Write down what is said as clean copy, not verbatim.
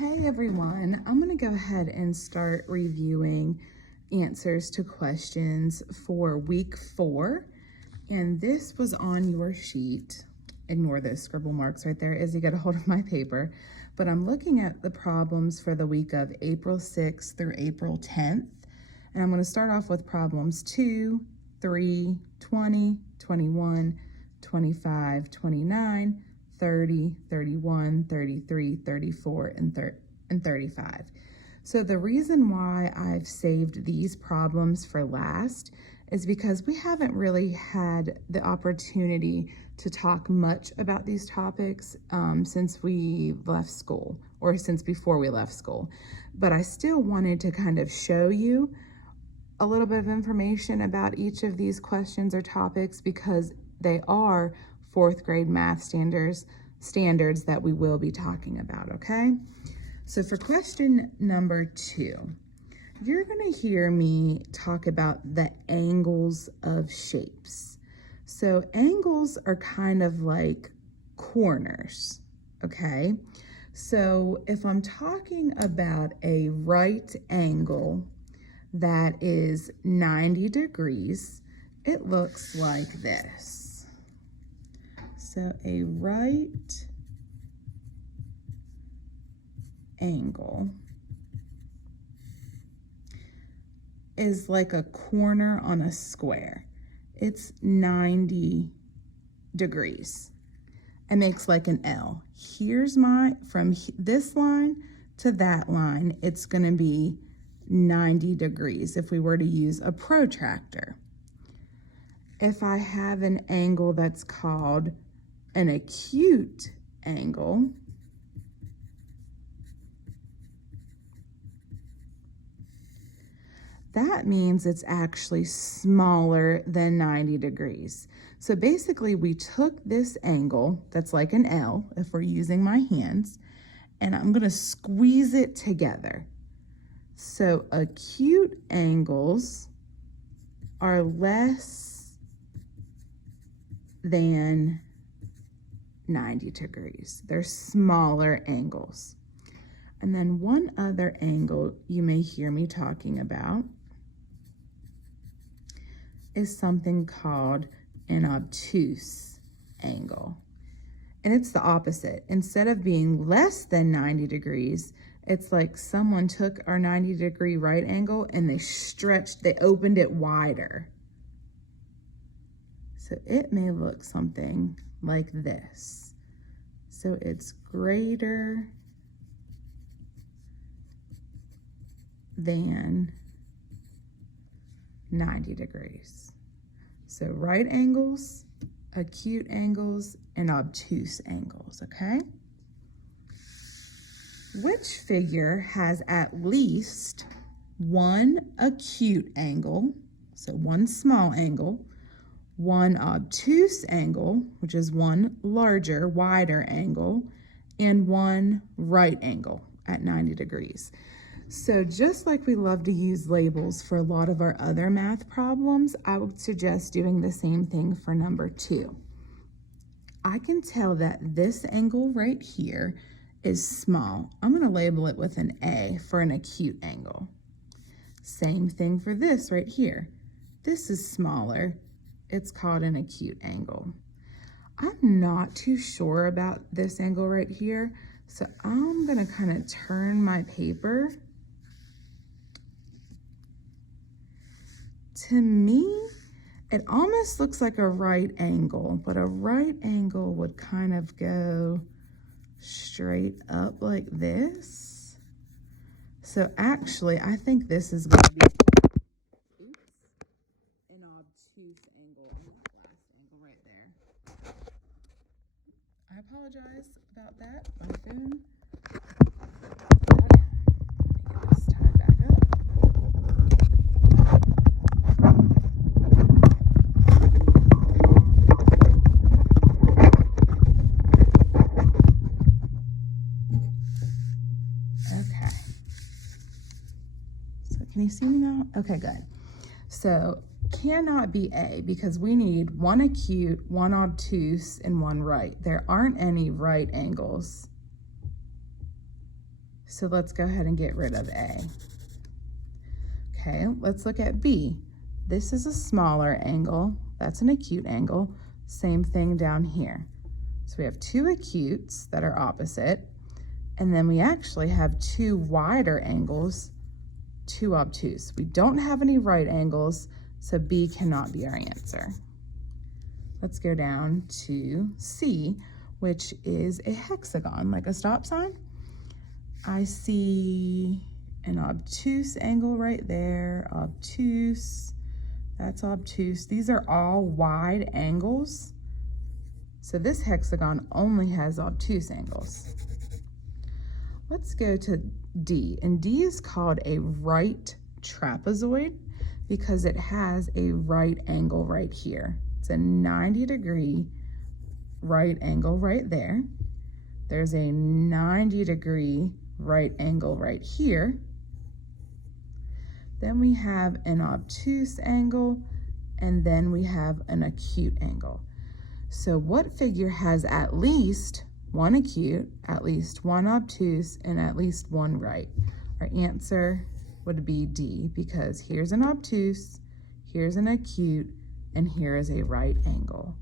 Hey everyone, I'm going to go ahead and start reviewing answers to questions for week 4. And this was on your sheet. Ignore those scribble marks right there as you get a hold of my paper. But I'm looking at the problems for the week of April 6th through April 10th. And I'm going to start off with problems 2, 3, 20, 21, 25, 29, 30, 31, 33, 34, and 35. So the reason why I've saved these problems for last is because we haven't really had the opportunity to talk much about these topics since we left school, or since before we left school. But I still wanted to kind of show you a little bit of information about each of these questions or topics because they are 4th grade math standards that we will be talking about, okay? So for question number 2, you're gonna hear me talk about the angles of shapes. So angles are kind of like corners, okay? So if I'm talking about a right angle that is 90 degrees, it looks like this. So a right angle is like a corner on a square. It's 90 degrees. It makes like an L. Here's from this line to that line, it's gonna be 90 degrees if we were to use a protractor. If I have an angle that's called an acute angle, that means it's actually smaller than 90 degrees. So basically we took this angle that's like an L, if we're using my hands, and I'm gonna squeeze it together. So acute angles are less than 90 degrees. They're smaller angles. And then one other angle you may hear me talking about is something called an obtuse angle. And it's the opposite. Instead of being less than 90 degrees, it's like someone took our 90-degree right angle and they opened it wider. So it may look something like this. So it's greater than 90 degrees. So right angles, acute angles, and obtuse angles, okay? Which figure has at least one acute angle, so one small angle, one obtuse angle, which is one larger, wider angle, and one right angle at 90 degrees. So just like we love to use labels for a lot of our other math problems, I would suggest doing the same thing for number 2. I can tell that this angle right here is small. I'm going to label it with an A for an acute angle. Same thing for this right here. This is smaller. It's called an acute angle. I'm not too sure about this angle right here, so I'm going to kind of turn my paper. To me, it almost looks like a right angle, but a right angle would kind of go straight up like this. So actually, I think this is going to be an obtuse angle on that last angle right there. I apologize about that. My phone. Get this tied back up. Okay. So can you see me now? Okay, good. So cannot be A because we need one acute, one obtuse, and one right. There aren't any right angles. So let's go ahead and get rid of A. Okay, let's look at B. This is a smaller angle. That's an acute angle. Same thing down here. So we have two acutes that are opposite, and then we actually have two wider angles, two obtuse. We don't have any right angles, so B cannot be our answer. Let's go down to C, which is a hexagon, like a stop sign. I see an obtuse angle right there, obtuse, that's obtuse. These are all wide angles. So this hexagon only has obtuse angles. Let's go to D, and D is called a right trapezoid because it has a right angle right here. It's a 90-degree right angle right there. There's a 90-degree right angle right here. Then we have an obtuse angle, and then we have an acute angle. So what figure has at least one acute, at least one obtuse, and at least one right? Our answer would be D, because here's an obtuse, here's an acute, and here is a right angle.